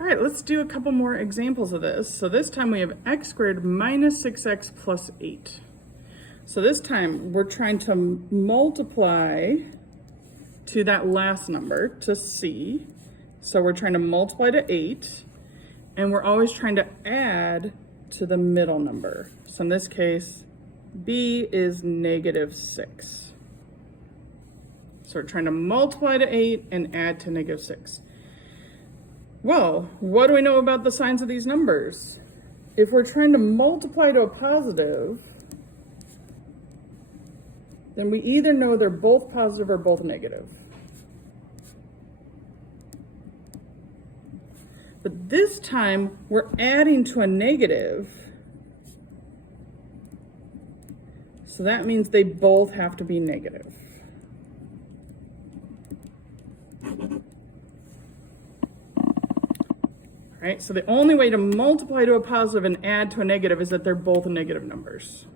All right, let's do a couple more examples of this. So this time we have x squared minus 6x plus 8. So this time we're trying to multiply to that last number, to c. So we're trying to multiply to 8, and we're always trying to add to the middle number. So in this case, b is negative 6. So we're trying to multiply to 8 and add to negative 6. Well, what do we know about the signs of these numbers? If we're trying to multiply to a positive, then we either know they're both positive or both negative. But this time, we're adding to a negative. So that means they both have to be negative. Right? So the only way to multiply to a positive and add to a negative is that they're both negative numbers.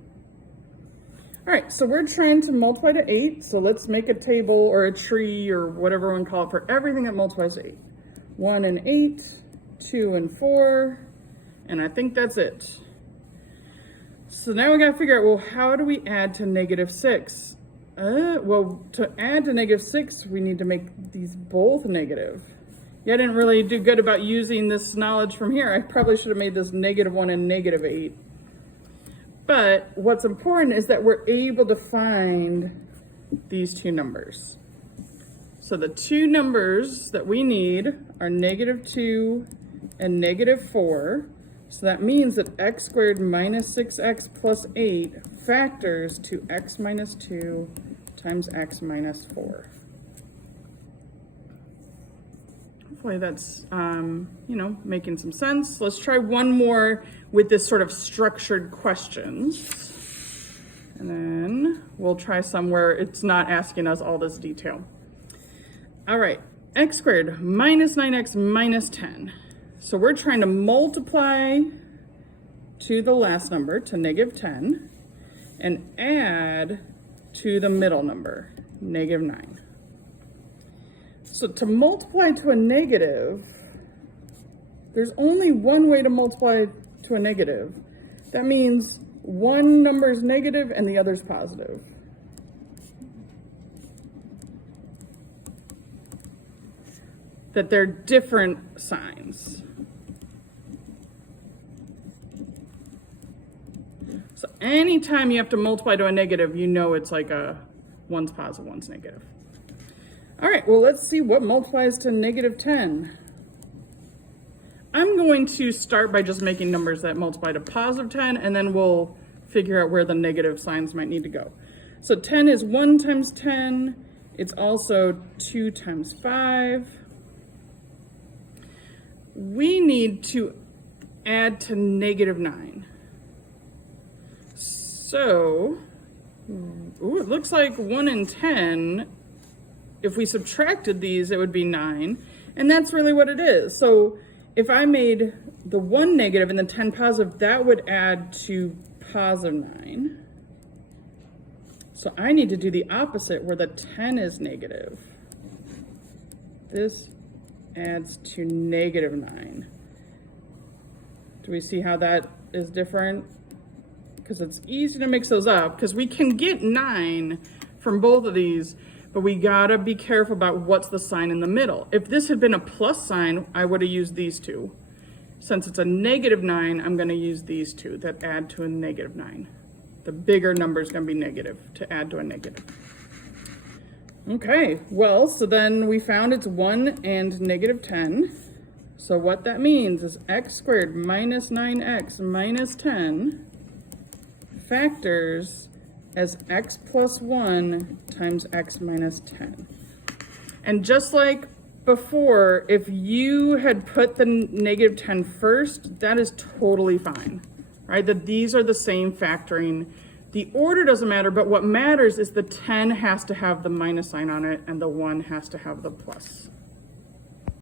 All right, so we're trying to multiply to 8. So let's make a table or a tree or whatever we want to call it for everything that multiplies to 8. 1 and 8, 2 and 4, and I think that's it. So now we got to figure out, well, how do we add to negative 6? Well, to add to negative 6, we need to make these both negative. Yeah, I didn't really do good about using this knowledge from here. I probably should have made this -1 and -8. But what's important is that we're able to find these two numbers. So the two numbers that we need are -2 and -4. So that means that x squared minus 6x plus 8 factors to x minus 2 times x minus 4. Hopefully that's, making some sense. Let's try one more with this sort of structured questions. And then we'll try some where it's not asking us all this detail. All right, x squared minus 9x minus 10. So we're trying to multiply to the last number, to -10, and add to the middle number, -9. So to multiply to a negative, there's only one way to multiply to a negative. That means one number is negative and the other is positive. That they're different signs. So anytime you have to multiply to a negative, you know it's like one's positive, one's negative. All right, well, let's see what multiplies to -10. I'm going to start by just making numbers that multiply to +10, and then we'll figure out where the negative signs might need to go. So 10 is 1 times 10. It's also 2 times 5. We need to add to -9. So, it looks like 1 and 10, if we subtracted these, it would be 9. And that's really what it is. So if I made the 1 negative and the 10 positive, that would add to +9. So I need to do the opposite where the 10 is negative. This adds to -9. Do we see how that is different? Because it's easy to mix those up because we can get 9 from both of these, but we gotta be careful about what's the sign in the middle. If this had been a plus sign, I would have used these two. Since it's a -9, I'm gonna use these two that add to a -9. The bigger number is gonna be negative to add to a negative. Okay, well, so then we found it's 1 and -10. So what that means is x squared minus 9x minus 10 factors as x plus 1 times x minus 10. And just like before, if you had put the -10 first, that is totally fine, right? That these are the same factoring. The order doesn't matter, but what matters is the 10 has to have the minus sign on it and the 1 has to have the plus.